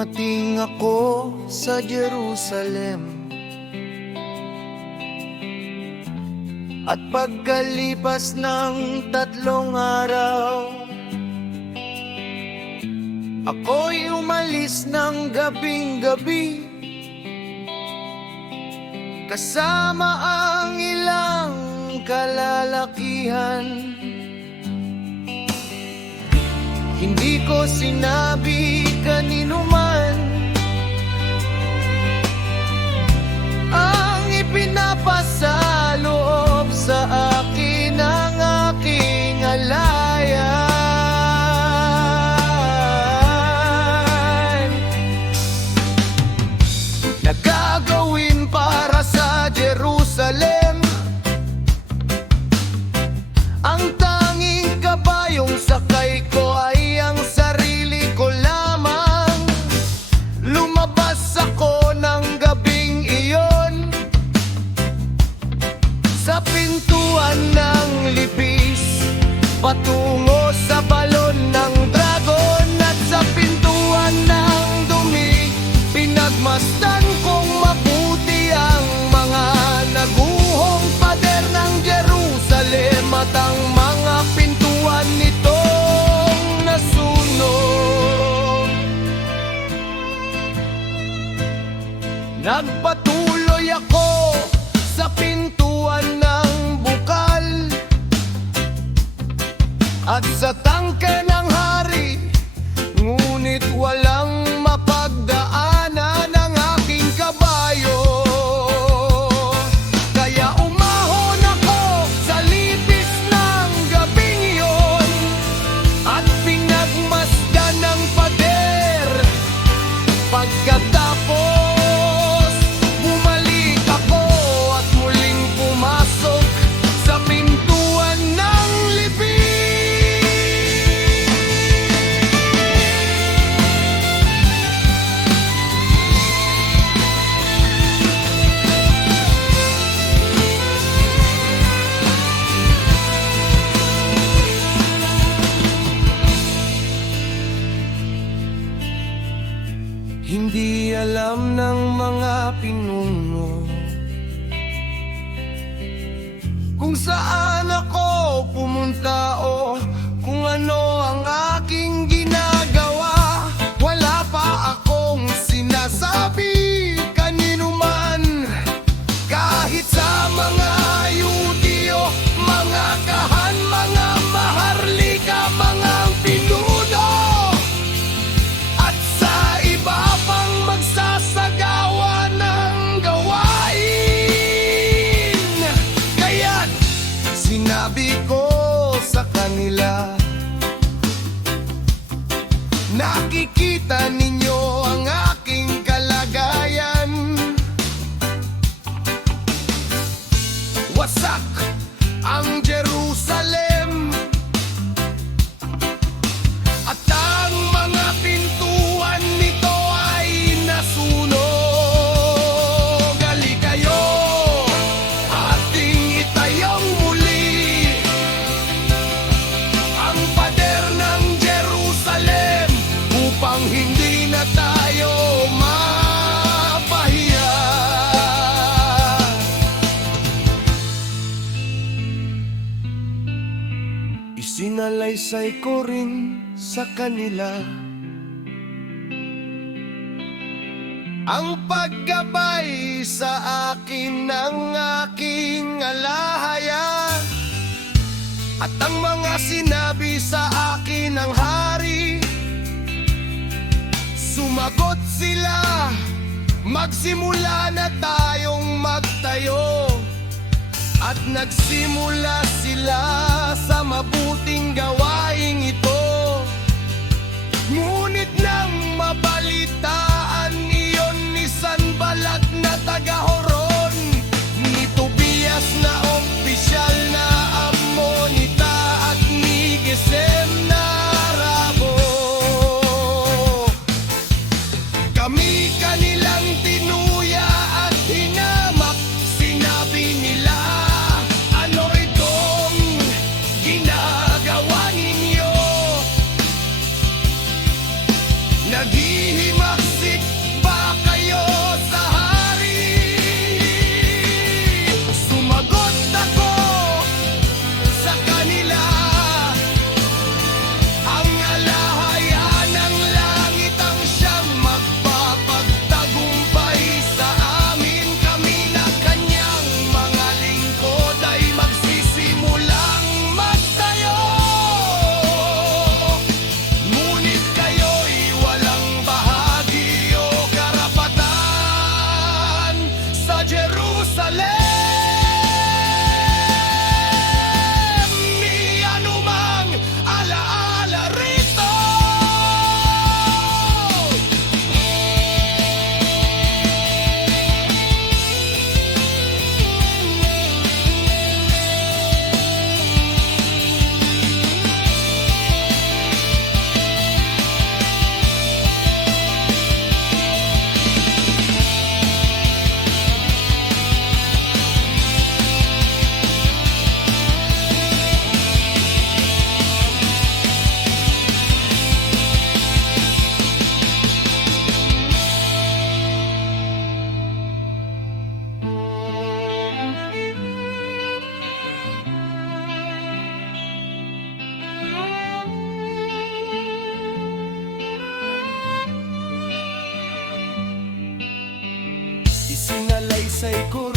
dumating ako sa Jerusalem. At pagkalipas ng 3 araw, ako'y umalis ng gabing-gabi, kasama ang ilang kalalakihan. Hindi ko sinabi kanino man ang ipinapasaloob sa akin ng aking alayan na gagawin para sa Jerusalem. Ang tanging kabayong sakay ko ay ang sarili ko lamang. Lumabas ako ng gabing iyon sa pintuan ng Libis, patungo sa balon ng dragon. At sa pintuan ng Dumi, pinagmasdan kong mabuti ang mga naguhong pader ng Jerusalem at ang mga pintuan nitong nasunog. Nagpatuloy ako sa pintuan ng bukal at sa tangke ng hari, ngunit walang mapagdaanan ng aking kabayo. Kaya umahon ako sa litis ng gabing iyon at pinagmasdan ng pader. Pagkatapos, bumalik ako at muling pumasok sa pintuan ng Hindi alam ng mga pinuno kung saan ako pumunta o kung ano ang aking ginagawa. Wala pa akong sinasabi kanino man, kahit sa mga Yudiyo, mga kahan, mga maharlika, mga pinuno, at sa iba pang magsasagawa ng gawain. Kaya't sinabi ko sa kanila, nakikita ninyo ang aking kalagayan. Wasak ang Jerusalem at ang mga pintuan nito ay nasunog. Hali kayo, ating itayong muli ang pader ng Jerusalem upang hindi na tayo mapahiya. Isinalaysay ko rin sa kanila ang paggabay sa akin ng aking alahaya at ang mga sinabi sa akin ng hari. Sumagot sila, magsimula na tayong magtayo. At nagsimula sila sa mabuting gawaing ito. Ngunit nang mabalitaan iyon ni Sanballat na taga-Horon, ni Tobias na opisyal na Ammonita at ni Gesem na Arabo, kami kanilang tinuya at hinamak. Sinabi nila, ano itong ginagawa ninyo? Naghihimaks Isinalaysay ko